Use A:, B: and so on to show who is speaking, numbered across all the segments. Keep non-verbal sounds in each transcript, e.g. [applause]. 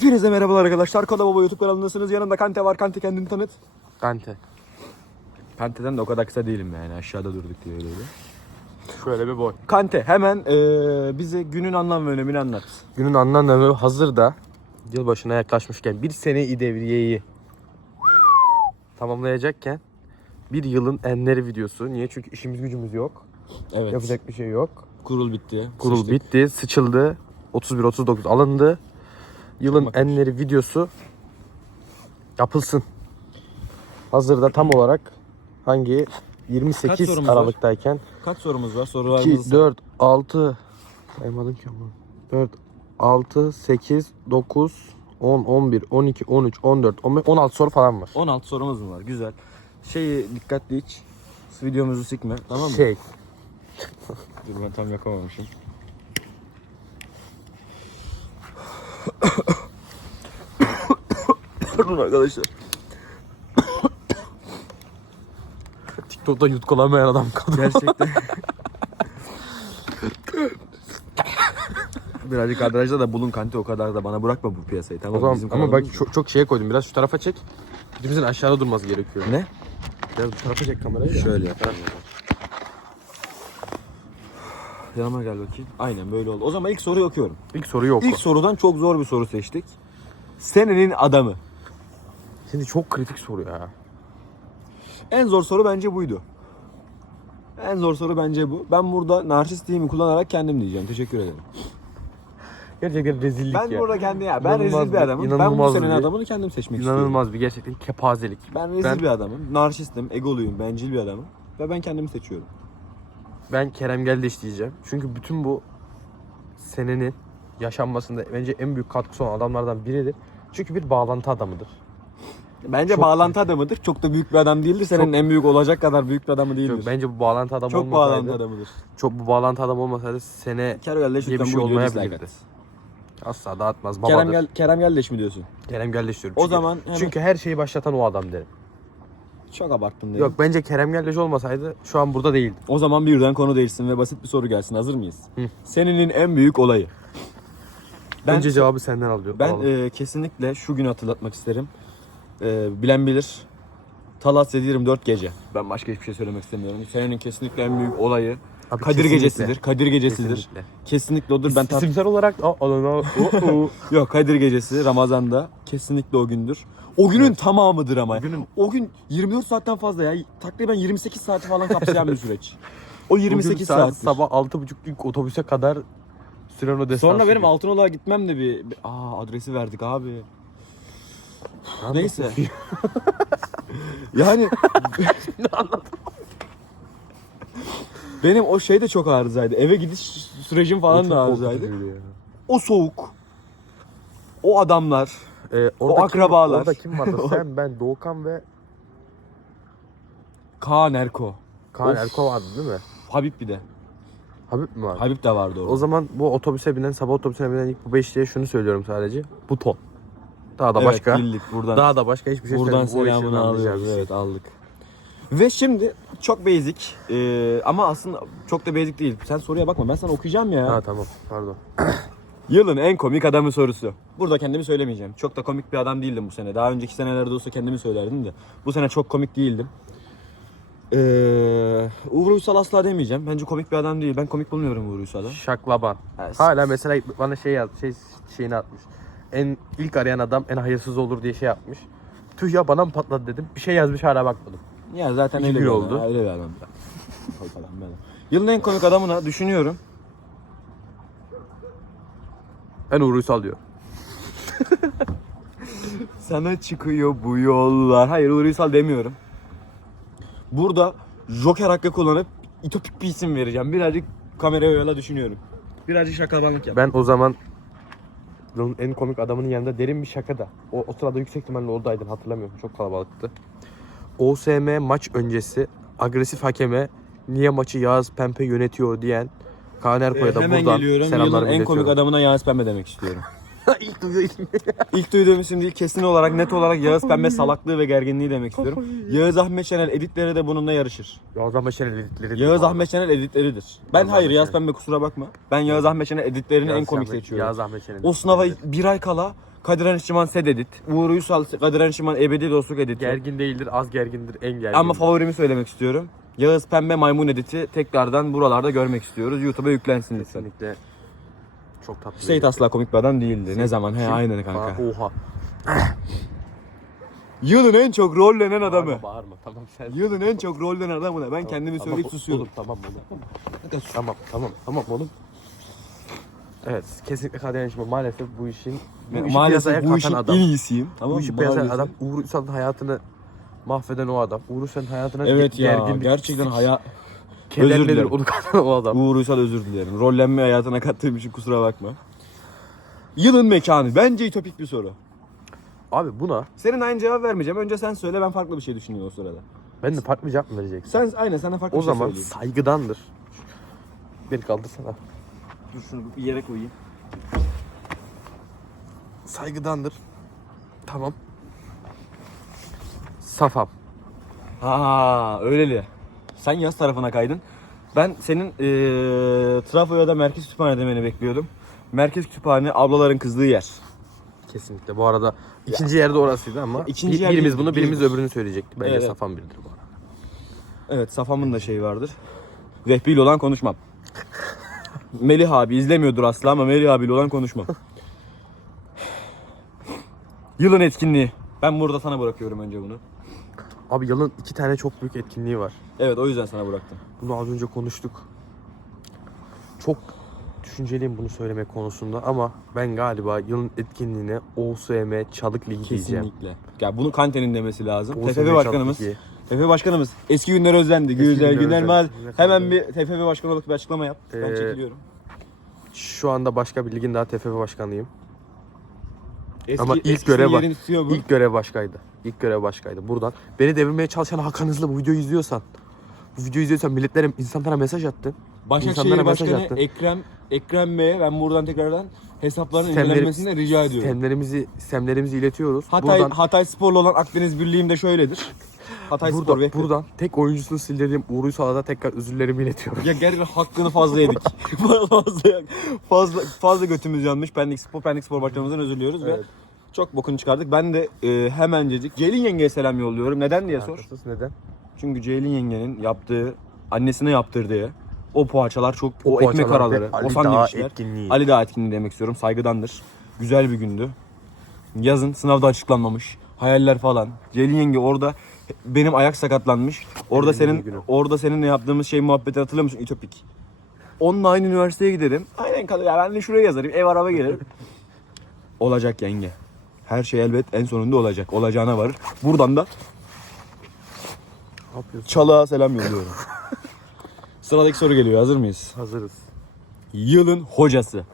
A: Hepinize merhabalar arkadaşlar. Kola Baba YouTube kanalındasınız. Yanımda Kante var. Kante kendini tanıt.
B: Kante.
A: Kante'den de o kadar kısa değilim yani. Aşağıda durduk diye öyle.
B: Şöyle bir boy.
A: Kante hemen eee, bize günün anlam ve önemini anlat.
B: Günün anlamı hazır da yılbaşına yaklaşmışken bir sene devriyeyi tamamlayacakken bir yılın enleri videosu. Niye? Çünkü işimiz gücümüz yok.
A: Evet.
B: Yapacak bir şey yok.
A: Kurul bitti.
B: Kurul
A: Sıçtık.
B: bitti, sıçıldı. 31-39 alındı. Yılın
A: Bakın.
B: enleri videosu yapılsın. Hazırda tam olarak hangi 28
A: sorumuz var?
B: Aralık'tayken
A: Kaç sorumuz var?
B: 2,
A: Sorularımız
B: 4, 6 saymadım ki ama. 4, 6, 8, 9, 10, 11, 12, 13, 14, 15, 16 soru falan var.
A: 16 sorumuz mu var? Güzel. Şeyi dikkatli iç. Videomuzu sikme. Tamam mı?
B: Şey,
A: Dur ben tam yakamamışım. Pardon arkadaşlar.
B: TikTok'ta yutkulamayan adam kaldı.
A: Gerçekten. Birazcık kadrajda da bulun kanti o kadar da bana bırakma bu piyasayı tamam
B: O zaman,
A: Bizim
B: ama bak
A: kanalımız-
B: çok, çok şeye koydum. Biraz şu tarafa çek. Birimizin aşağıda durması gerekiyor.
A: Ne?
B: Biraz bu tarafa çek kamerayı. da.
A: Şöyle yapalım. Yanıma gel bakayım. Aynen böyle oldu. O zaman ilk soruyu okuyorum.
B: İlk soruyu oku.
A: İlk sorudan çok zor bir soru seçtik. Senenin adamı.
B: Şimdi çok kritik soru ya.
A: En zor soru bence buydu. En zor soru bence bu. Ben burada narsistliğimi kullanarak kendim diyeceğim. Teşekkür ederim.
B: Gerçekten rezillik
A: Ben
B: ya.
A: burada kendi ya ben
B: İnanılmaz
A: rezil bir
B: bir-
A: adamım. Ben bu
B: inanılmaz
A: senenin
B: bir-
A: adamını kendim seçmek istiyorum.
B: İnanılmaz bir gerçekten kepazelik.
A: Ben rezil bir adamım. Narsistim, egoluyum, bencil bir adamım. Ve ben kendimi seçiyorum.
B: Ben Kerem Geldeş diyeceğim. Çünkü bütün bu senenin yaşanmasında bence en büyük katkısı olan adamlardan biridir. Çünkü bir bağlantı adamıdır.
A: Bence
B: Çok
A: bağlantı adamıdır. Çok da büyük bir adam değildir. Senin
B: Çok-
A: en büyük olacak kadar büyük bir adamı değildir.
B: Çok, bence bu bağlantı adamı
A: Çok
B: olmasaydı,
A: bağlantı adamıdır.
B: çok bu bağlantı adamı olmasaydı sene diye bir şey olmayabilirdi. Asla dağıtmaz. Babadır.
A: Kerem, gel, Kerem Geldeş mi diyorsun?
B: Kerem Geldeş diyorum.
A: O
B: Çünkü-
A: zaman hemen-
B: çünkü her şeyi başlatan o adam derim.
A: Çok abarttın dedim.
B: Yok bence Kerem Geldeş olmasaydı şu an burada değildi.
A: O zaman birden konu değişsin ve basit bir soru gelsin. Hazır mıyız?
B: Hı.
A: Senenin en büyük olayı. Ben
B: Önce cevabı senden alıyor.
A: ben
B: alalım.
A: e, kesinlikle şu günü hatırlatmak isterim. E, bilen bilir. Talas 724 gece. Ben başka hiçbir şey söylemek istemiyorum. Senenin kesinlikle en büyük olayı
B: Abi
A: Kadir
B: kesinlikle.
A: Gecesi'dir. Kadir Gecesi'dir.
B: Kesinlikle.
A: Kesinlikle odur. Ben tat-
B: İsimsel olarak Aa, alana, o, o. [laughs]
A: Yok Kadir Gecesi Ramazan'da kesinlikle o gündür. O günün
B: Evet.
A: tamamıdır ama.
B: O günün-
A: O gün 24 saatten fazla ya. Takriben 28 saati falan [laughs] kapsayan bir süreç. O 28
B: Bugün saat
A: saat.
B: sabah 6.30 ilk otobüse kadar süren o destansı.
A: Sonra benim. Altınoluk'a gitmem de bir, bir- aa adresi verdik abi. Neyse. [laughs] Yani benim o şey de çok arızaydı. Eve gidiş sürecim
B: O
A: falan da arızaydı. O soğuk. O adamlar.
B: Ee, orada
A: akrabalar.
B: Kim, orada kim vardı? [laughs] Sen, ben, Doğukan ve
A: Kaan Erko.
B: Kaan
A: Of.
B: Erko vardı değil mi?
A: Habib bir de.
B: Habib mi vardı?
A: Habib de vardı orada.
B: O zaman bu otobüse binen, sabah otobüsüne binen ilk bu beşliğe şunu söylüyorum sadece. Buton. Daha da
A: Evet,
B: başka.
A: bildik buradan.
B: Daha da başka hiçbir şey
A: buradan
B: söylemiyorum. Bu
A: selamını alıyoruz. Evet aldık. Ve şimdi çok basic ee, ama aslında çok da basic değil. Sen soruya bakma ben sana okuyacağım ya.
B: Ha tamam pardon. [clears throat]
A: Yılın en komik adamı sorusu. Burada kendimi söylemeyeceğim. Çok da komik bir adam değildim bu sene. Daha önceki senelerde olsa kendimi söylerdim de. Bu sene çok komik değildim. Ee, Uğur Uysal asla demeyeceğim. Bence komik bir adam değil. Ben komik bulmuyorum Uğur Uysal'ı.
B: Şaklaban.
A: Ha,
B: Hala mesela bana şey yaz, şey şeyini atmış. En ilk arayan adam en hayırsız olur diye şey yapmış. Tüh ya bana mı patladı dedim. Bir şey yazmış hala bakmadım.
A: Ya zaten öyle bir
B: oldu.
A: adam. Öyle bir adam. [laughs] Ben. Yılın en komik adamına düşünüyorum.
B: En Uğur Uysal diyor. [laughs]
A: Sana çıkıyor bu yollar. Hayır Uğur Uysal demiyorum. Burada Joker hakkı kullanıp itopik bir isim vereceğim. Birazcık kameraya yola düşünüyorum. Birazcık şakabanlık yap.
B: Ben o zaman yılın en komik adamının yanında derin bir şaka da. O, o sırada yüksek ihtimalle oradaydım hatırlamıyorum. Çok kalabalıktı. OSM maç öncesi agresif hakeme niye maçı Yağız Pempe yönetiyor diyen Kaan Erko'ya da buradan
A: geliyorum. Yılın
B: selamlarımı
A: en komik
B: iletiyorum.
A: adamına Yağız Pembe demek istiyorum. [laughs]
B: İlk duyduğum [laughs]
A: İlk duyduğum isim değil kesin olarak net olarak Yağız Pembe salaklığı ve gerginliği demek istiyorum. Yağız Ahmet Şenel editleri de bununla yarışır.
B: Yağız Ahmet Şenel editleri.
A: Yağız Ahmet Şenel editleridir. Ben
B: Yağız
A: hayır
B: Ahmet
A: Yağız
B: Şenel.
A: Pembe kusura bakma. Ben Yağız Ahmet Şenel editlerini en komik
B: Ahmet-
A: seçiyorum.
B: Yağız Ahmet Şenel.
A: O sınava
B: editleri.
A: bir ay kala Kadir Enişçiman Sed Edit. Uğur Uysal Kadir Enişçiman Ebedi Dostluk Editi.
B: Gergin değildir, az gergindir, en gergin.
A: Ama favorimi söylemek istiyorum. Yağız Pembe Maymun Edit'i tekrardan buralarda görmek istiyoruz. YouTube'a yüklensin lütfen.
B: kesinlikle çok tatlı.
A: Seyit asla komik bir adam değildi. Ne zaman? He aynen kanka.
B: Aa, Oha.
A: Yılın en çok rollenen adamı.
B: Bağırma, bağırma. Tamam sen.
A: Yılın en çok rollenen adamı da ben kendimi
B: Tamam,
A: söyleyip susuyorum.
B: Oğlum, tamam oğlum. Tamam, tamam, tamam oğlum. Evet, kesinlikle Kadir Enişte maalesef bu işin bu işi
A: Maalesef bu işin
B: adam.
A: en iyisiyim. Tamam
B: bu işi piyasaya adam. Uğur Uysal'ın hayatını mahveden o adam. Uğur Uysal'ın hayatına
A: Evet ya
B: gerginlik,
A: gerçekten haya özür dilerim.
B: onu katan o adam.
A: Uğur Uysal özür dilerim. Rollenme hayatına kattığım için kusura bakma. Yılın mekanı. Bence ütopik bir soru.
B: Abi buna
A: Senin aynı cevap vermeyeceğim. Önce sen söyle ben farklı bir şey düşünüyorum o sırada.
B: ben de farklı cevap mı vereceksin?
A: Sen aynen sana farklı
B: O
A: bir şey
B: zaman
A: söyleyeyim.
B: saygıdandır. Beni kaldırsana.
A: Dur şunu bir yere koyayım.
B: Saygıdandır. Tamam. Safam.
A: Ha öyleli. Sen yaz tarafına kaydın. Ben senin eee Trafo'ya da merkez kütüphane demeni bekliyordum. Merkez kütüphane ablaların kızdığı yer.
B: Kesinlikle. Bu arada ikinci yerde orasıydı ama
A: İkinci
B: bir-
A: yer
B: birimiz
A: değil,
B: bunu birimiz
A: birimiz.
B: öbürünü söyleyecekti. Bence
A: Evet.
B: Safam biridir bu arada.
A: Evet Safam'ın da şeyi vardır. Vehbi ile olan konuşmam. Melih abi izlemiyordur asla ama Melih abiyle olan konuşmam. [laughs] Yılın etkinliği. Ben burada sana bırakıyorum önce bunu.
B: Abi yılın iki tane çok büyük etkinliği var.
A: Evet o yüzden sana bıraktım.
B: Bunu az önce konuştuk. Çok düşünceliyim bunu söylemek konusunda ama ben galiba yılın etkinliğine OSM Çalık Ligi diyeceğim.
A: Kesinlikle. Ya bunu Kante'nin demesi lazım. TFF başkanımız. TFF başkanımız. Eski günler özlendi. Güzel
B: günler
A: günler. Mal- Hemen bir TFF başkanı olarak bir açıklama yap. Ben
B: Ee,
A: çekiliyorum.
B: Şu anda başka bir ligin daha TFF başkanıyım.
A: Eski,
B: ama ilk görev-. İlk görev başkaydı. İlk görev başkaydı. Buradan beni devirmeye çalışan Hakan Hızlı bu videoyu izliyorsan bu videoyu izliyorsan milletlere, insanlara mesaj attın.
A: Başakşehir
B: insanlara mesaj
A: Başkanı
B: attın.
A: Ekrem Ekrem Bey'e ben buradan tekrardan hesaplarının
B: Sistemleri-
A: incelenmesini rica ediyorum.
B: Sistemlerimizi, sistemlerimizi iletiyoruz.
A: Hatay,
B: buradan,
A: Hatay Spor'la olan Akdeniz Birliği'm de şöyledir. Hatay Spor
B: burada,
A: ve
B: buradan tek oyuncusunu sildirdiğim Uğur Uysal'a da tekrar özürlerimi iletiyorum.
A: ya gerçekten hakkını fazla yedik. [laughs] fazla fazla fazla götümüz yanmış. Pendik Spor Pendik Spor Başkanımızdan özür diliyoruz ve. Çok bokunu çıkardık. Ben de e, hemencecik Ceylin yengeye selam yolluyorum. Neden diye sor.
B: Haklısın, Neden?
A: Çünkü Ceylin yengenin yaptığı, annesine yaptırdığı o poğaçalar çok, o,
B: O
A: ekmek
B: poğaçalar
A: araları,
B: ve Ali
A: o sandviçler.
B: etkinliği.
A: Ali Dağı etkinliği demek istiyorum. Saygıdandır. Güzel bir gündü. Yazın sınavda açıklanmamış. Hayaller falan. Ceylin yenge orada benim ayak sakatlanmış. Orada
B: Ceylin
A: senin
B: günü.
A: orada seninle yaptığımız şey muhabbeti hatırlıyor musun? Ütopik. Onunla aynı üniversiteye giderim. Aynen kalır. Ya ben de şuraya yazarım. Ev araba gelirim. [laughs] olacak yenge. Her şey elbet en sonunda olacak. Olacağına varır. Buradan da? Çalığa selam yolluyorum. [laughs] Sıradaki soru geliyor. Hazır mıyız?
B: Hazırız.
A: Yılın hocası.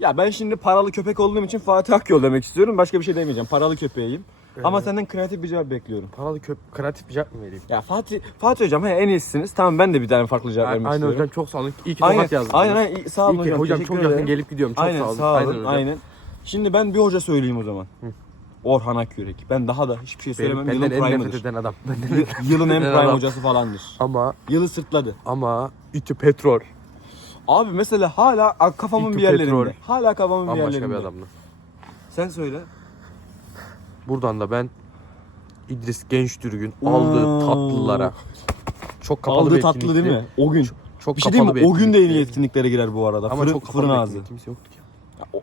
A: Ya ben şimdi paralı köpek olduğum için Fatih Akyol demek istiyorum. Başka bir şey demeyeceğim. Paralı köpeğim. Ama senden kreatif bir cevap bekliyorum.
B: Paralı köp kreatif bir cevap mı vereyim?
A: Ya Fatih Fatih hocam he, en iyisiniz. Tamam ben de bir tane farklı cevap vermek
B: Aynen
A: istiyorum.
B: hocam çok sağ olun. İyi ki
A: Aynen,
B: tokat yazdınız.
A: aynen, aynen. İyi- Sağ olun
B: İyi ki-
A: hocam.
B: hocam
A: Teşekkür
B: çok yakın
A: ederim.
B: gelip gidiyorum. Çok
A: aynen,
B: sağ olun.
A: Sağ olun.
B: hocam.
A: Aynen. Şimdi ben bir hoca söyleyeyim o zaman. Orhan Akyürek. Ben daha da hiçbir şey
B: Benim,
A: söylemem. Yılın
B: benden en nefret
A: prime'ıdır.
B: eden adam. Benden en-
A: Yılın en prime
B: adam.
A: hocası falandır.
B: Ama
A: Yılı sırtladı.
B: ama İTÜ Petrol
A: Abi mesela hala kafamın
B: İTÜ
A: bir yerlerinde.
B: Petrol.
A: Hala kafamın bir
B: bambaşka
A: yerlerinde.
B: bir adamdı.
A: Sen söyle.
B: Buradan da ben İdris Gençtürk'ün aldığı
A: Oo.
B: tatlılara çok kapalı
A: Aldığı
B: bir
A: tatlı değil
B: etkinlikti.
A: mi? O gün.
B: Çok
A: bir şey değil
B: kapalı
A: mi? O gün de en iyi
B: etkinlikti.
A: etkinliklere girer bu arada.
B: Ama
A: fırın,
B: çok kapalı
A: fırın
B: bir
A: ağzı.
B: etkinlik. Kimse yoktu ki.
A: Ya O,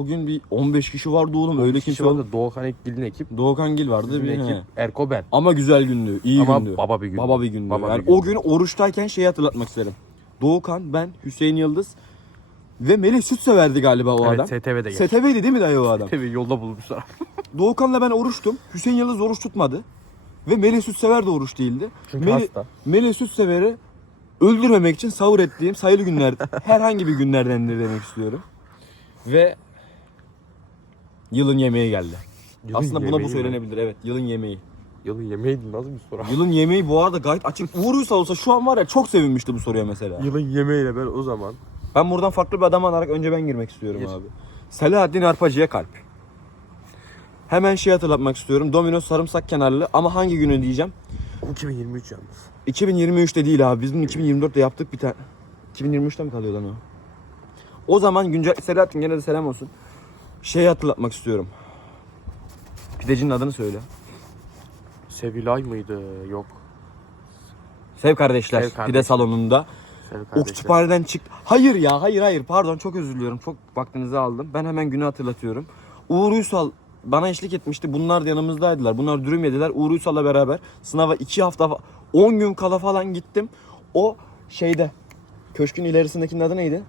A: o- gün bir 15 kişi vardı oğlum. Öyle
B: Kişi
A: kimse
B: vardı. Doğukan Ekgil'in ekip.
A: Doğukan Gil vardı.
B: Bizim
A: Bir,
B: ekip.
A: he.
B: Erko ben.
A: Ama güzel gündü. iyi
B: Ama
A: gündü.
B: baba bir gündü.
A: Baba bir gündü.
B: Baba bir
A: yani
B: gündü.
A: o gün oruçtayken şeyi hatırlatmak isterim. Doğukan, ben, Hüseyin Yıldız ve Melih Sütsever'di galiba o
B: Evet
A: adam.
B: STV'de geldi.
A: STV'ydi değil mi dayı o [laughs] adam?
B: STV yolda bulmuşlar. [laughs]
A: Doğukan'la ben oruçtum. Hüseyin Yıldız oruç tutmadı. Ve Melih Sütsever de oruç değildi.
B: Çünkü
A: Melih,
B: hasta.
A: Melih Sütsever'i öldürmemek için sahur ettiğim sayılı günler, [laughs] herhangi bir günlerdendir demek istiyorum. Ve yılın yemeği geldi.
B: Yılın
A: Aslında buna
B: yemeği
A: bu
B: mi?
A: söylenebilir. Evet, yılın yemeği.
B: Yılın yemeğiydi nasıl bir soru?
A: Yılın yemeği bu arada gayet açık. Uğur Uysal olsa şu an var ya çok sevinmişti bu soruya mesela.
B: Yılın yemeğiyle ben o zaman
A: Ben buradan farklı bir adam alarak önce ben girmek istiyorum
B: Gir.
A: abi. Selahattin Arpacı'ya kalp. Hemen şey hatırlatmak istiyorum. Domino's sarımsak kenarlı ama hangi günü diyeceğim?
B: o 2023 yalnız.
A: 2023'te değil abi. Biz bunu 2024'te yaptık bir tane. 2023'te mi kalıyor lan o? O zaman güncel Selahattin gene de selam olsun. Şeyi hatırlatmak istiyorum. Pidecinin adını söyle.
B: Sevilay mıydı? Yok.
A: Sev kardeşler.
B: Sev
A: Pide
B: kardeşler.
A: salonunda.
B: Sev
A: O
B: kardeşler.
A: kütüphaneden çıktı. Hayır ya hayır hayır pardon çok özür diliyorum. Çok vaktinizi aldım. Ben hemen günü hatırlatıyorum. Uğur Uysal bana eşlik etmişti. Bunlar da yanımızdaydılar. Bunlar dürüm yediler. Uğur Uysal'la beraber sınava 2 hafta fa- 10 gün kala falan gittim. O şeyde köşkün ilerisindekinin adı neydi?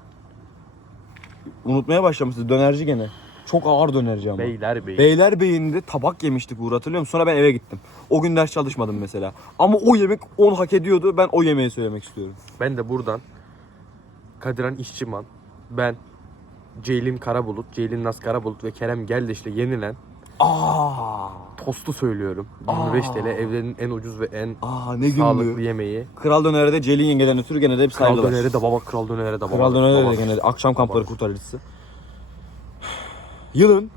A: Unutmaya başlamıştı. Dönerci gene. Çok ağır dönerci ama.
B: Beylerbeyi.
A: Beylerbeyi'nde tabak yemiştik Uğur hatırlıyor musun? Sonra ben eve gittim. O gün ders çalışmadım mesela. Ama o yemek 10 hak ediyordu. Ben o yemeği söylemek istiyorum.
B: Ben de buradan Kadiran İşçiman, ben, Ceylin Karabulut, Ceylin Naz Karabulut ve Kerem Geldeş'le yenilen
A: Aa,
B: tostu söylüyorum. 25 TL evlerin en ucuz ve en
A: aa ne
B: sağlıklı
A: gündü.
B: yemeği.
A: Kral Döner'de Celin yengeden ötürü gene de bir
B: Kral
A: saygı var.
B: döneri de baba, kral döneri de baba.
A: Kral Döner'de de gene de akşam kampları kurtarıcısı. Yılın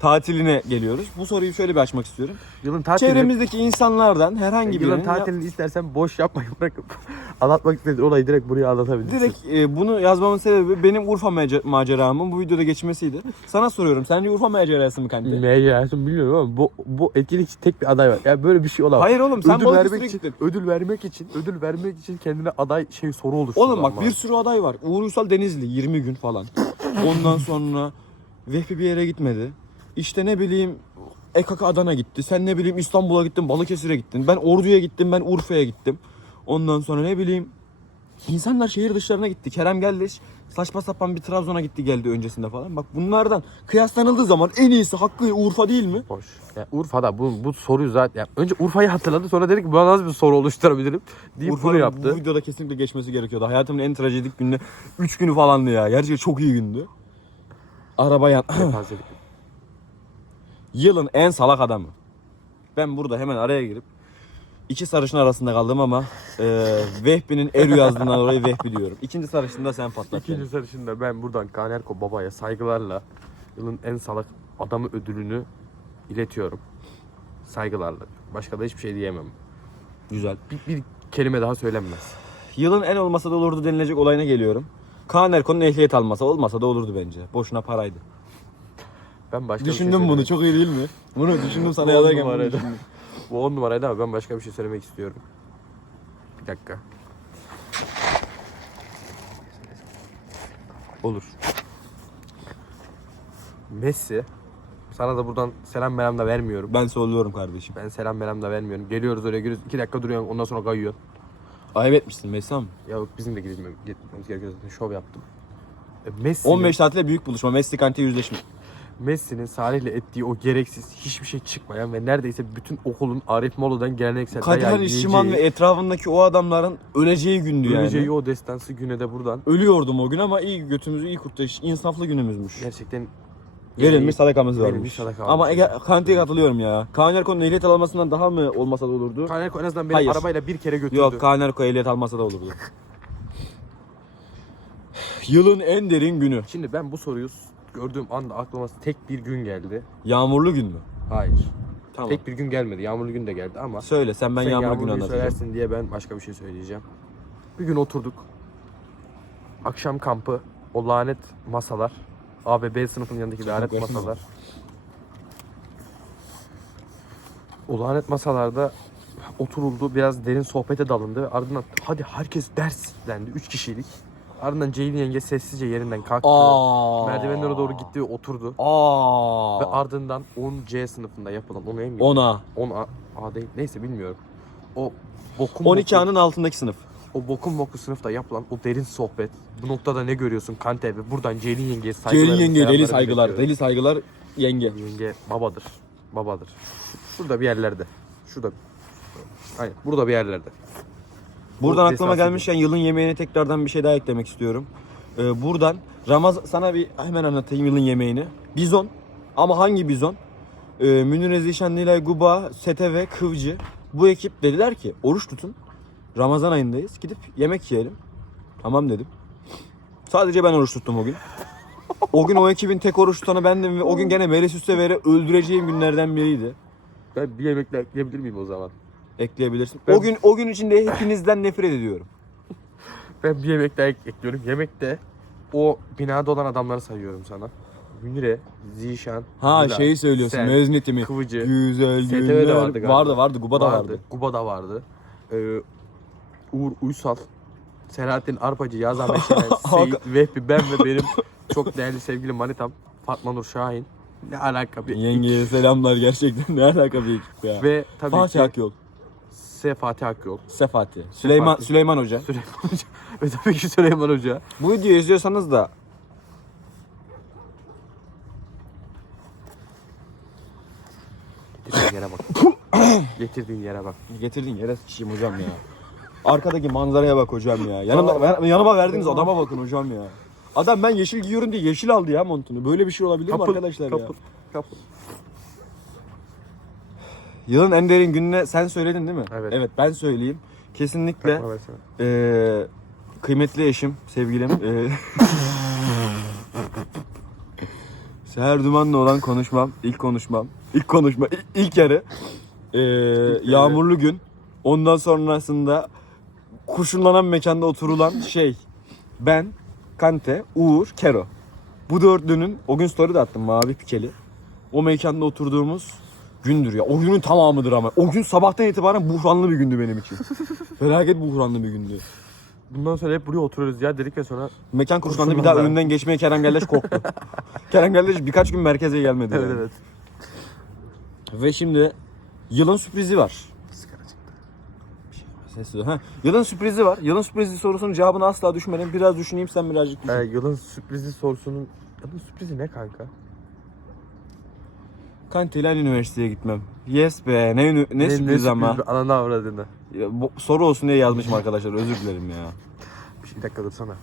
A: tatiline geliyoruz. Bu soruyu şöyle bir açmak istiyorum.
B: Yılın tatilini,
A: Çevremizdeki insanlardan herhangi
B: yılın
A: birinin
B: tatilini istersen boş yapmayı bırakıp [laughs] anlatmak istediğin olayı direkt buraya anlatabilirsin.
A: Direkt e, bunu yazmamın sebebi benim Urfa mace- maceramın bu videoda geçmesiydi. Sana soruyorum. Sence Urfa macerası mı kanka?
B: Gelsin bilmiyorum ama bu, bu etkinlik için tek bir aday var. Yani böyle bir şey olamaz.
A: Hayır oğlum sen
B: ödül
A: Balıkesir'e
B: vermek için,
A: gittin.
B: ödül vermek için, ödül vermek için kendine aday şey soru oluşturdu.
A: Oğlum bak bir sürü aday var. Uğur Uysal Denizli 20 gün falan. [laughs] Ondan sonra Vehbi bir yere gitmedi. İşte ne bileyim EKK Adana gitti. Sen ne bileyim İstanbul'a gittin, Balıkesir'e gittin. Ben Ordu'ya gittim, ben Urfa'ya gittim. Ondan sonra ne bileyim insanlar şehir dışlarına gitti. Kerem geldi saçma sapan bir Trabzon'a gitti geldi öncesinde falan. Bak bunlardan kıyaslanıldığı zaman en iyisi hakkı Urfa değil mi?
B: Boş. Ya Urfa'da bu, bu soruyu zaten... ya önce Urfa'yı hatırladı sonra dedi ki bana nasıl bir soru oluşturabilirim deyip bunu
A: Urfa'nın
B: yaptı.
A: bu videoda kesinlikle geçmesi gerekiyordu. Hayatımın en trajedik günü 3 günü falandı ya. Gerçekten çok iyi gündü. Araba yan... [clears throat] Yılın en salak adamı. Ben burada hemen araya girip iki sarışın arasında kaldım ama e, Vehbi'nin Eru yazdığından dolayı Vehbi diyorum. İkinci sarışında sen patlat.
B: İkinci sarışında ben buradan Kanerko babaya saygılarla yılın en salak adamı ödülünü iletiyorum. Saygılarla. Başka da hiçbir şey diyemem.
A: Güzel.
B: Bir, bir kelime daha söylenmez.
A: Yılın en olmasa da olurdu denilecek olayına geliyorum. Kaan Erkon'un ehliyet almasa olmasa da olurdu bence. Boşuna paraydı.
B: Ben başka bir şey
A: Düşündüm bunu
B: söylemek-
A: çok iyi değil mi? Bunu düşündüm sana
B: On
A: yazarken bunu
B: numaraydı.
A: düşündüm.
B: Bu on numaraydı ama ben başka bir şey söylemek istiyorum. Bir dakika. Olur. Messi. Sana da buradan selam meram da vermiyorum.
A: Ben söylüyorum kardeşim.
B: Ben selam meram da vermiyorum. Geliyoruz oraya giriyoruz. iki dakika duruyorsun ondan sonra kayıyor.
A: Ayıp etmişsin Mesam.
B: Ya yok, bizim de gitmemiz, gitmemiz gerekiyor zaten. Şov yaptım. E, Messi'nin,
A: 15 tatile büyük buluşma. Messi Kante yüzleşme.
B: Messi'nin Salih'le ettiği o gereksiz hiçbir şey çıkmayan ve neredeyse bütün okulun Arif Molo'dan geleneksel dayağı
A: İşçiman ve
B: yiyeceği,
A: etrafındaki o adamların öleceği gündü yani.
B: öleceği o destansı güne de buradan
A: Ölüyordum o gün ama iyi götümüzü iyi kurtarış. insaflı günümüzmüş.
B: gerçekten
A: Verilmiş sadakamız
B: verilmiş
A: varmış.
B: sadaka
A: Ama
B: varmış.
A: Ege, Kante'ye katılıyorum ya. Kaan Erko'nun ehliyet almasından daha mı olmasa da olurdu?
B: Kanerko en azından beni
A: Hayır.
B: arabayla bir kere götürdü.
A: Yok Kaan Erko ehliyet almasa da olurdu. Yılın en derin günü.
B: Şimdi ben bu soruyu gördüğüm anda aklıma tek bir gün geldi.
A: Yağmurlu gün mü?
B: Hayır.
A: Tamam.
B: Tek bir gün gelmedi. Yağmurlu gün de geldi ama
A: Söyle sen ben
B: sen
A: yağmurlu gün
B: yağmurluyu
A: anlatacağım.
B: söylersin diye ben başka bir şey söyleyeceğim. Bir gün oturduk. Akşam kampı, o lanet masalar. A ve B sınıfının yanındaki lanet masalar. O lanet masalarda oturuldu, biraz derin sohbete dalındı. Ardından hadi herkes ders dendi. Üç kişilik. Ardından Ceylin yenge sessizce yerinden kalktı.
A: Aa.
B: Merdivenlere doğru gitti ve oturdu.
A: Aa.
B: Ve ardından 10C sınıfında yapılan, onu en
A: Ona.
B: 10 A, değil, neyse bilmiyorum. O bokum
A: 12
B: boku-
A: A'nın altındaki sınıf.
B: O bokum boku sınıfta yapılan o derin sohbet. Bu noktada ne görüyorsun Kante ve buradan Ceylin yengeye saygılarımı,
A: Celil yenge deli saygılar. Deli saygılar yenge.
B: Yenge babadır. Babadır. Şurada bir yerlerde. Şurada. Aynen burada bir yerlerde.
A: Buradan
B: Bu
A: aklıma gelmişken yılın yemeğine tekrardan bir şey daha eklemek istiyorum. Ee, buradan Ramazan sana bir hemen anlatayım yılın yemeğini. Bizon ama hangi bizon? Ee, Münir Ezişan, Nilay Guba, Sete ve Kıvcı. Bu ekip dediler ki oruç tutun. Ramazan ayındayız. Gidip yemek yiyelim. Tamam dedim. Sadece ben oruç tuttum o gün. O gün o ekibin tek oruç tutanı bendim ve o gün gene Melis Üstever'e öldüreceğim günlerden biriydi.
B: Ben bir yemekle ekleyebilir miyim o zaman?
A: Ekleyebilirsin.
B: Ben-
A: O gün o gün içinde hepinizden nefret ediyorum. [laughs]
B: Ben bir yemek daha ek- ekliyorum. Yemekte o binada olan adamları sayıyorum sana. Münire, Zişan.
A: Ha
B: Güler,
A: şeyi söylüyorsun
B: Sen,
A: mezuniyetimi.
B: Kıvıcı.
A: Güzel günler.
B: vardı galiba.
A: Vardı vardı Guba da vardı.
B: Guba da vardı. Ee, Uğur Uysal, Selahattin Arpacı, Yaz Ahmet [laughs] Şener, Seyit, Vehbi, ben ve benim çok değerli sevgili manitam Fatma Nur Şahin. Ne alaka bir
A: Yengeye selamlar gerçekten ne alaka bir ekip ya.
B: Ve tabii
A: Fatih
B: ki
A: Akyol.
B: S. Fatih Akyol.
A: Sefati. Süleyman
B: Sefati.
A: Süleyman Hoca. [laughs]
B: Süleyman Hoca. ve tabii ki Süleyman Hoca.
A: Bu videoyu izliyorsanız da
B: Getirdiğin yere bak. [coughs] Getirdiğin yere bak.
A: getirdin yere sıçayım hocam ya. Arkadaki manzaraya bak hocam ya. Yanıma, ver- yanıma verdiğiniz adama bakın hocam ya. Adam ben yeşil giyiyorum diye yeşil aldı ya montunu. Böyle bir şey olabilir mi arkadaşlar ya?
B: kapı, kapı.
A: Yılın en derin gününe sen söyledin değil mi?
B: Evet.
A: Evet ben söyleyeyim. Kesinlikle
B: Kapı versene.
A: eee, kıymetli eşim, sevgilim. eee, [laughs] Seher Duman'la olan konuşmam, ilk konuşmam, ilk konuşma, ilk, ilk yarı. eee, yağmurlu gün. Ondan sonrasında kurşunlanan mekanda oturulan şey. Ben, Kante, Uğur, Kero. Bu dörtlünün o gün story de attım mavi pikeli. O mekanda oturduğumuz gündür ya. O günün tamamıdır ama. O gün sabahtan itibaren buhranlı bir gündü benim için. [laughs] Felaket buhranlı bir gündü.
B: Bundan sonra hep buraya oturuyoruz ya dedik ve sonra
A: Mekan kurşunlandı bir daha önünden geçmeye Kerem Gelleş korktu. [laughs] Kerem Gelleş birkaç gün merkeze gelmedi.
B: evet
A: yani.
B: evet.
A: Ve şimdi yılın sürprizi var. Sessiz ol. Ha, yılın sürprizi var. Yılın sürprizi sorusunun cevabını asla düşmedim. Biraz düşüneyim sen birazcık düşün.
B: Ee, yılın sürprizi sorusunun Yılın sürprizi ne kanka?
A: Kantilen üniversiteye gitmem. Yes be ne, ünü- ne, sürpriz ama.
B: sürpriz? Ananı avradını.
A: Ya, bu- soru olsun diye yazmışım arkadaşlar özür dilerim ya.
B: Bir şey- bir dakika dursana.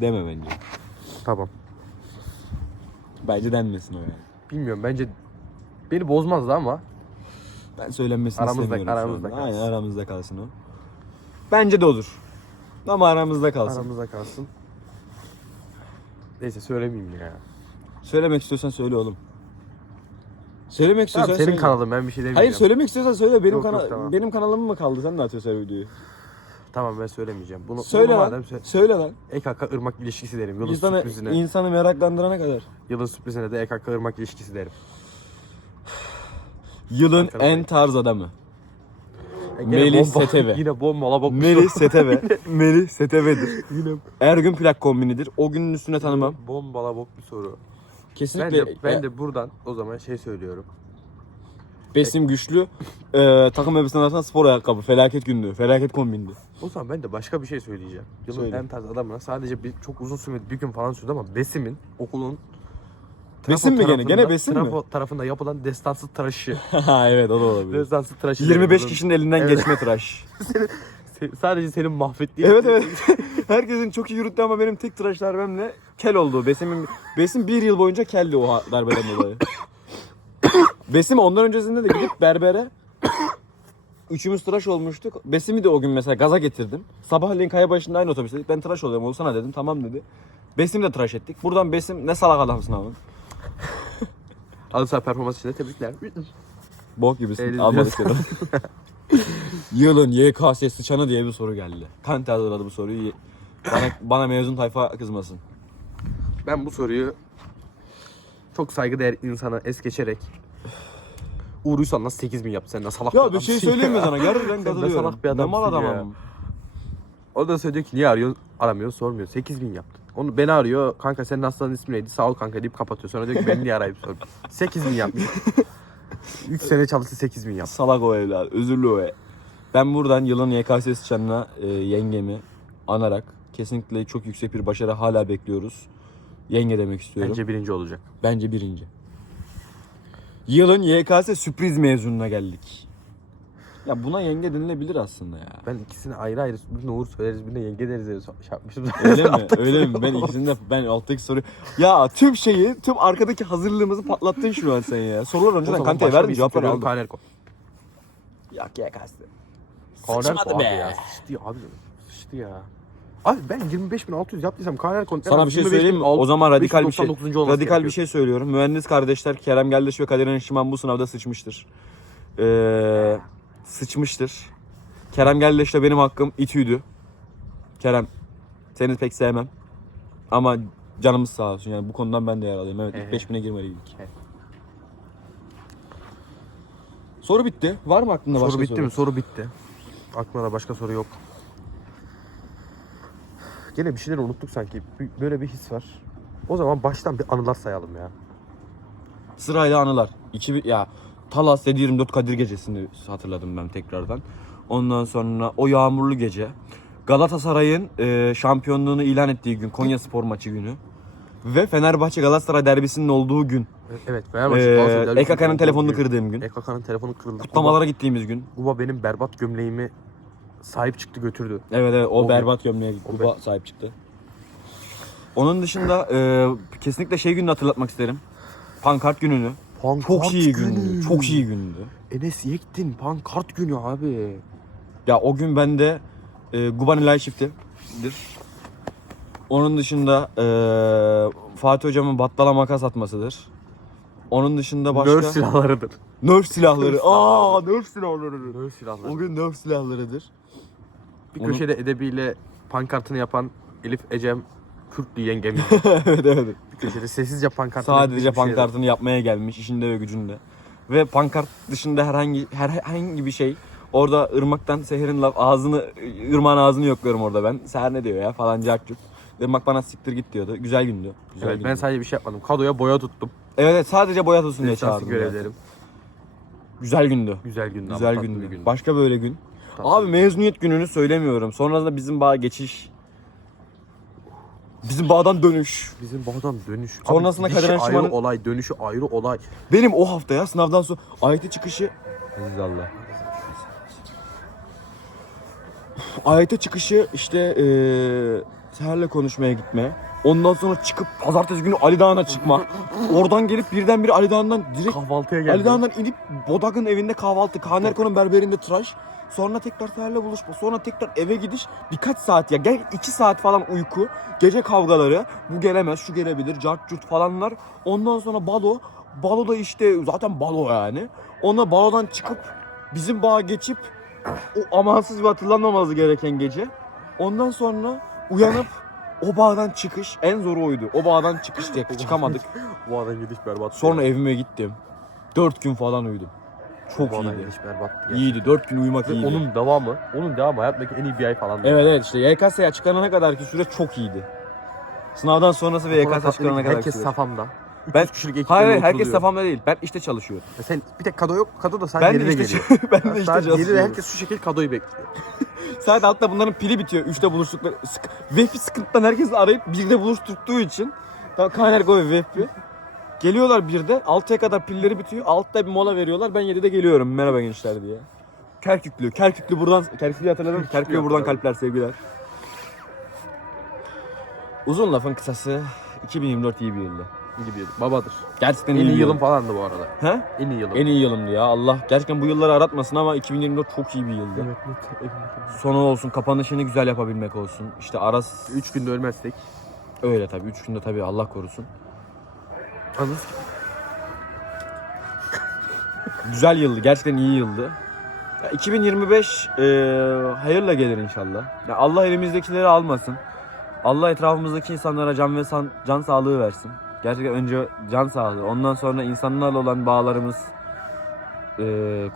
A: Deme bence.
B: Tamam.
A: Bence denmesin o yani.
B: Bilmiyorum bence beni bozmazdı ama
A: Ben söylenmesini
B: Aramızda-
A: istemiyorum.
B: aramızda kalsın.
A: Aynen aramızda kalsın o. Bence de olur. Ama aramızda kalsın.
B: aramızda kalsın. Neyse söylemeyeyim ya.
A: Söylemek istiyorsan söyle oğlum. Söylemek
B: Tamam,
A: istiyorsan
B: senin
A: söyle.
B: kanalın ben bir şey demeyeceğim.
A: Hayır söylemek istiyorsan söyle. Benim
B: Yok,
A: kana
B: yok, tamam.
A: benim kanalım mı kaldı? Sen de atıyorsun her videoyu.
B: Tamam ben söylemeyeceğim. Bunu,
A: Söyle
B: bunu
A: lan.
B: madem söyle.
A: Söyle lan.
B: EKK Irmak ilişkisi derim. Yılın
A: İnsanı,
B: sürprizine.
A: insanı meraklandırana kadar.
B: Yılın sürprizine de EKK Irmak ilişkisi derim.
A: Yılın en tarz adamı.
B: E,
A: Melih Seteve. [laughs]
B: Yine bomba la bak.
A: Melih Seteve. [laughs] Melih Seteve'dir. Yine. Ergün plak kombinidir. O günün üstüne tanımam.
B: Bomba la bok bir soru. Ben
A: Kesinlikle
B: de, ben de buradan o zaman şey söylüyorum.
A: Besim güçlü. e, takım elbiseden arasında spor ayakkabı. Felaket gündü. Felaket kombindi.
B: O zaman ben de başka bir şey söyleyeceğim. Yılın
A: Söyle.
B: en tarz adamına sadece bir, çok uzun sürmedi bir gün falan sürdü ama Besim'in okulun
A: Besim mi gene? Gene Besim mi?
B: trafo tarafında yapılan destansı tıraşı. [laughs]
A: Ha evet o da olabilir.
B: destansı tıraşı.
A: 25
B: derim.
A: kişinin elinden
B: Evet.
A: geçme tıraş. [laughs]
B: Se- sadece senin mahvettiğin.
A: evet evet. [laughs] Herkesin çok iyi yürüttü ama benim tek tıraş darbemle kel oldu. Besim'in Besim bir yıl boyunca keldi o ha- darbeden dolayı. [coughs] Besim ondan öncesinde de gidip berbere Üçümüz tıraş olmuştuk. Besim'i de o gün mesela gaza getirdim. Sabahleyin kaya başında aynı otobüsteydik. Ben tıraş oluyorum olsana dedim. Tamam dedi. Besim'i de tıraş ettik. Buradan Besim ne salak adamsın abi.
B: Sana performans için de tebrikler.
A: Bok gibisin. Almadık dedim. [laughs] Yılın YKS sıçanı diye bir soru geldi. Kante hazırladı bu soruyu. Bana, bana mezun tayfa kızmasın.
B: Ben bu soruyu çok saygıdeğer insana es geçerek Uğur Uysal nasıl 8000 yaptı sen ne salak
A: Ya bir
B: adamsın
A: şey söyleyeyim mi
B: ya.
A: sana? Gerçekten
B: ne
A: katılıyorum.
B: salak bir
A: Ne mal
B: adamsın ya.
A: adamım.
B: O da söylüyor ki niye arıyor aramıyor sormuyor 8000 yaptı. Onu beni arıyor kanka senin hastanın ismi neydi sağ ol kanka deyip kapatıyor. Sonra diyor ki beni niye arayıp sormuyor. 8000 [laughs] yapmış. 3 sene çalıştı 8000 yaptı.
A: Salak o evlat. Özürlü o ev. Ben buradan yılın YKS sıçanına e, yengemi anarak kesinlikle çok yüksek bir başarı hala bekliyoruz. Yenge demek istiyorum. Bence,
B: Bence birinci olacak.
A: birinci. Yılın YKS sürpriz mezununa geldik. Ya buna yenge denilebilir aslında ya.
B: Ben ikisini ayrı ayrı birine Uğur söyleriz birine yenge deriz diye şey yapmıştım. [laughs]
A: Öyle mi? Öyle mi? Ben ikisini de ben alttaki soru. Ya tüm şeyi, tüm arkadaki hazırlığımızı patlattın şu an sen ya. Sorular önceden kanteye verdim
B: bir
A: cevapları aldım.
B: Kaner Ko.
A: Yok YKS.
B: Kaner
A: Sıçmadı
B: Ko abi
A: be.
B: ya. Sıçtı ya abi. Sıçtı ya. Abi ben 25600 yaptıysam Kaner Ko.
A: Sana bir şey söyleyeyim mi? O zaman radikal bir şey.
B: 599. olması
A: Radikal bir
B: gerekiyor.
A: şey söylüyorum. Mühendis kardeşler Kerem Geldeş ve Kadir Enişman bu sınavda sıçmıştır. Ee, sıçmıştır. Kerem Geldeş'le benim hakkım İTÜ'ydü. Kerem Seni pek sevmem. Ama canımız sağ olsun yani bu konudan ben de yaralıyım. Evet
B: Evet.
A: ilk 5000'e girmeliydik.
B: Evet.
A: Soru bitti. Var mı aklında başka
B: soru bitti mi? Soru bitti. Aklımda başka soru yok. Gene bir şeyler unuttuk sanki. Böyle bir his var. O zaman baştan bir anılar sayalım ya.
A: Sırayla anılar. 2000 ya Talas 724 Kadir gecesini hatırladım ben tekrardan. Ondan sonra o yağmurlu gece. Galatasaray'ın e, şampiyonluğunu ilan ettiği gün Konya Spor maçı günü. Ve Fenerbahçe Galatasaray derbisinin olduğu gün.
B: Evet.
A: E,
B: Fenerbahçe
A: EKK'nın telefonunu kırdığım gün.
B: EKK'nın telefonu kırıldı.
A: Kutlamalara gittiğimiz gün.
B: Kuba, Kuba benim berbat gömleğimi sahip çıktı götürdü.
A: Evet evet o,
B: O
A: berbat gömleğe
B: O
A: Kuba sahip çıktı. Onun dışında e, kesinlikle şey gününü hatırlatmak isterim. Pankart gününü.
B: Pankart
A: Çok iyi
B: günü.
A: gündü. Çok iyi gündü.
B: Enes Yektin pankart günü abi.
A: Ya o gün bende e, Guban Ilay çiftidir. Onun dışında e, Fatih hocamın battala makas atmasıdır. Onun dışında başka...
B: Nerf silahlarıdır.
A: Nerf silahları. Aa nerf silahları.
B: Nerf silahları.
A: O gün nerf silahlarıdır.
B: bir
A: Onu-
B: köşede edebiyle pankartını yapan Elif Ecem Kürtlü yengem. [laughs]
A: evet evet.
B: Bir köşede sessizce pankartını
A: Sadece
B: bir
A: pankartını yapmaya gelmiş işinde ve gücünde. Ve pankart dışında herhangi herhangi bir şey orada ırmaktan Seher'in laf ağzını ırmağın ağzını yokluyorum orada ben. Seher ne diyor ya falan cakcuk. Irmak bana siktir git diyordu. Güzel gündü. Güzel
B: Evet,
A: gündü.
B: ben sadece bir şey yapmadım. Kadoya boya tuttum.
A: Evet, evet sadece boyat olsun diye
B: Lisanslı
A: çağırdım. zaten.
B: görevlerim.
A: Güzel gündü.
B: Güzel gündü. ama
A: Güzel
B: tatlı
A: gündü.
B: bir gündü.
A: Başka böyle gün.
B: Tatlı
A: Abi mezuniyet gününü söylemiyorum. Sonrasında bizim bağ geçiş. Bizim bağdan dönüş.
B: Bizim bağdan dönüş.
A: Sonrasında Kadir
B: gidişi
A: Enşiman'ın-
B: ayrı olay, dönüşü ayrı olay.
A: Benim o hafta ya sınavdan sonra ayete çıkışı. Aziz Allah. Ayete çıkışı işte eee Seher'le konuşmaya gitme. Ondan sonra çıkıp pazartesi günü Ali Dağı'na çıkma. Oradan gelip birdenbire Ali Dağı'ndan direkt
B: Kahvaltıya geldi.
A: Ali Dağı'ndan inip Bodag'ın evinde kahvaltı. Kaan Erko'nun berberinde tıraş. Sonra tekrar Seher'le buluşma. Sonra tekrar eve gidiş. Birkaç saat ya. Gel iki saat falan uyku. Gece kavgaları. Bu gelemez, şu gelebilir. Cart curt falanlar. Ondan sonra balo. Balo da işte zaten balo yani. Ona balodan çıkıp bizim bağa geçip o amansız ve hatırlanmaması gereken gece. Ondan sonra uyanıp o bağdan çıkış en zoru oydu. O bağdan çıkış diye [laughs] çıkamadık.
B: Bu adam gidiş berbat.
A: Sonra evime gittim. Dört gün falan uyudum. Çok
B: Bu adam
A: iyiydi.
B: gidiş berbat.
A: İyiydi. Dört gün uyumak iyiydi.
B: onun devamı, onun devamı hayatımdaki en iyi bir ay falan.
A: Evet evet işte YKS'ye açıklanana kadarki süre çok iyiydi. Sınavdan sonrası ve YKS açıklanana kadar
B: Herkes safamda. 300
A: Ben-
B: kişilik ekipte
A: Hayır hayır herkes
B: oturuluyor.
A: safamda değil. Ben işte çalışıyorum.
B: Ya Sen bir tek kado yok. Kado da
A: Ben
B: sadece
A: de
B: geride
A: işte,
B: geliyor. [laughs]
A: ben de işte
B: Sadece geride
A: çalışıyorum.
B: herkes şu şekil kadoyu bekliyor. [laughs]
A: Sadece altta bunların pili bitiyor. Üçte buluştukları. Sık, Vehbi sıkıntıdan herkes arayıp birde buluşturduğu için. Tamam Kanergo ve Vehbi. Geliyorlar birde. Altıya kadar pilleri bitiyor. Altta bir mola veriyorlar. Ben yedide geliyorum. Merhaba gençler diye. Kerküklü. Kerküklü buradan. Kerküklü'yü hatırladım. Kerküklü'ye buradan kalpler sevgiler. Uzun lafın kısası 2024 iyi bir yıldı.
B: Yıl. Babadır.
A: Gerçekten
B: En
A: iyi,
B: iyi yılım
A: yıl.
B: falandı bu arada.
A: He?
B: En iyi yılım.
A: En iyi yılımdı ya. Allah gerçekten bu yılları aratmasın ama 2024 çok iyi bir yıldı.
B: Evet, net, evet.
A: Sonu olsun, kapanışını güzel yapabilmek olsun. İşte Aras
B: 3 günde ölmezsek.
A: öyle tabii. 3 günde tabii Allah korusun.
B: Anız
A: Güzel yıldı. Gerçekten iyi yıldı. Ya 2025 e, hayırla gelir inşallah. Ya Allah elimizdekileri almasın. Allah etrafımızdaki insanlara can ve san- can sağlığı versin. Gerçekten önce can sağlığı. Ondan sonra insanlarla olan bağlarımız e,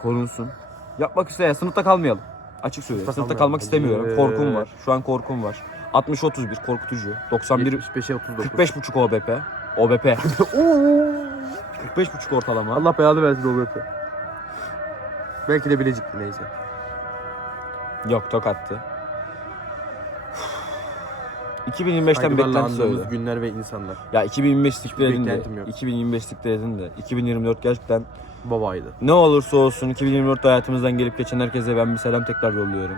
A: korunsun. Yapmak üzere sınıfta kalmayalım. Açık söyleyeyim.
B: Sınıfta
A: Sınıfta kalmak istemiyorum.
B: Ee,
A: Korkum var. Şu an korkum var. 60-31 korkutucu. 91
B: 75'e 39.
A: 45.5 OBP. OBP. 45.5 ortalama.
B: Allah belanı versin o böyle. Belki de Bilecik'ti neyse.
A: Yok tokattı. 2025'ten
B: Saygılarla
A: beklenti söyle.
B: andığımız günler ve insanlar.
A: Ya 2025 siktir edin de.
B: beklentim yok.
A: 2025 siktir edin de. 2024 gerçekten
B: Babaydı.
A: ne olursa olsun 2024 hayatımızdan gelip geçen herkese ben bir selam tekrar yolluyorum.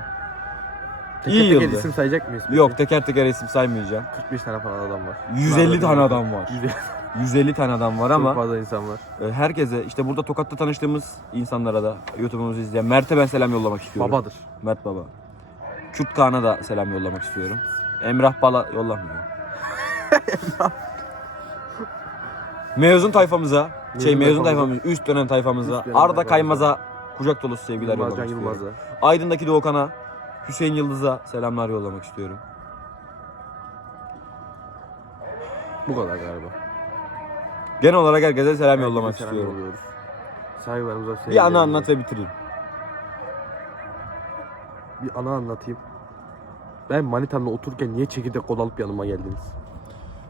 B: Teker
A: İyi
B: teker
A: yıldı.
B: isim sayacak mıyız? peki?
A: Yok teker teker isim saymayacağım.
B: 45 tane falan adam var.
A: 150
B: Bunlarla
A: tane adam var.
B: 150
A: 150 tane adam var
B: Çok
A: ama
B: fazla insan var.
A: e, herkese işte burada Tokat'ta tanıştığımız insanlara da YouTube'umuzu izleyen Mert'e ben selam yollamak istiyorum.
B: Babadır.
A: Mert Baba. Kürt Kaan'a da selam yollamak istiyorum. Emrah Bala yollamıyor. mezun tayfamıza, şey
B: Mezun
A: mezun
B: tayfamıza.
A: üst dönem tayfamıza,
B: Üst
A: Arda. Kaymaz'a kucak dolusu sevgiler
B: Yılmaz
A: yollamak
B: Can
A: istiyorum.
B: Yılmaz'a.
A: Aydın'daki Doğukan'a, Hüseyin Yıldız'a selamlar yollamak istiyorum.
B: Bu kadar galiba.
A: Genel olarak herkese selam yollamak
B: Herkese selam
A: istiyorum.
B: yolluyoruz. Saygılarımıza
A: Bir anı
B: sevgilerimize.
A: anlat ve bitireyim.
B: Bir anı anlatayım. Ben manitamla otururken niye çekirdek kol alıp yanıma geldiniz?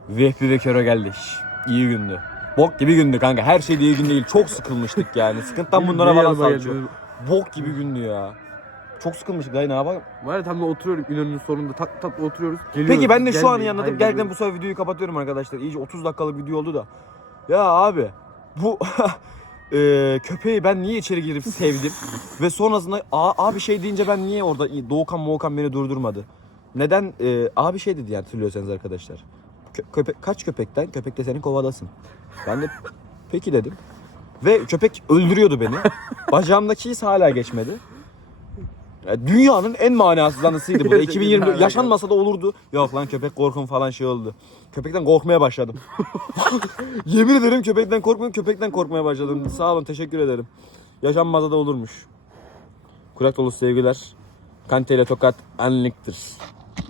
A: Vehbi ve Köro geldi. İyi gündü. Bok gibi gündü kanka. Her şey iyi gün değil. Çok sıkılmıştık yani. Sıkıntıdan bunlara
B: Niye
A: falan
B: yanıma
A: salçıyor.
B: geldiniz?
A: Bok gibi gündü ya. Çok sıkılmıştık dayı ne yapalım?
B: Manitamla oturuyorum İnönü'nün sonunda tak tak oturuyoruz.
A: Peki
B: Geliyoruz,
A: ben de şu
B: gelmeyin,
A: anı anlatıp
B: hayır,
A: gerçekten bu sefer videoyu kapatıyorum arkadaşlar. İyice 30 dakikalık video oldu da. Ya abi bu [laughs] e, köpeği ben niye içeri girip sevdim [laughs] ve sonrasında abi şey deyince ben niye orada Doğukan Moğukan beni durdurmadı? Neden e, abi şey dedi yani hatırlıyorsanız arkadaşlar. Kö- köpek kaç köpekten? Köpek de seni kovalasın. Ben de [laughs] peki dedim. Ve köpek öldürüyordu beni. [laughs] Bacağımdaki his hala geçmedi. Ya dünyanın en manasız anısıydı bu. da. [laughs] 2020 yaşanmasa da olurdu. Yok lan köpek korkum falan şey oldu. Köpekten korkmaya başladım. Yemin ederim köpekten korkmuyorum, köpekten korkmaya başladım. Sağ olun, teşekkür ederim. Yaşanmasa da olurmuş. Kurak dolu sevgiler. Kante ile tokat anlıktır.